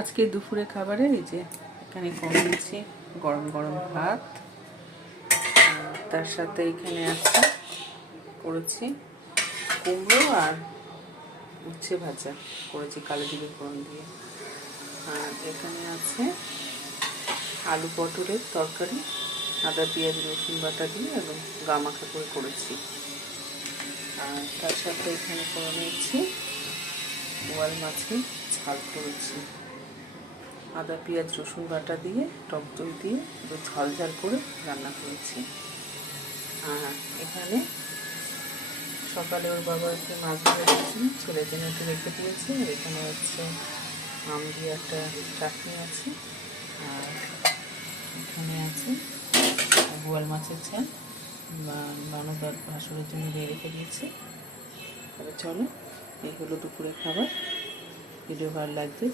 আজকে দুপুরে খাবারে এই যে এখানে করে দিচ্ছি গরম গরম ভাত, তার সাথে এখানে আছে করেছি কুমড়ো আর উচ্ছে ভাজা করেছি কালো জিরে ফোড়ন দিয়ে। আর এখানে আছে আলু পটলের তরকারি, আদা পেঁয়াজ রসুন বাটা দিয়ে এবং গামাখা করে করেছি। আর তার সাথে এখানে করে নিয়েছি বোয়াল মাছের ঝাল করেছি, আদা পেঁয়াজ রসুন বাটা দিয়ে টক দই দিয়ে একটু ঝাল ঝাল করে রান্না করেছি। আর এখানে সকালে ওর বাবা একটু মাছ ধরে দিয়েছিলেন, ছেলের জন্য একটু রেখে দিয়েছি। আর এখানে হচ্ছে আম দিয়ে একটা চাটনি আছে, আর এখানে আছে বোয়াল মাছের ঝাল ননদ আর ভাসুরের জন্য রেখে দিয়েছি। তবে চলো, এই হলো দুপুরের খাবার। ভিডিও ভালো লাগবে।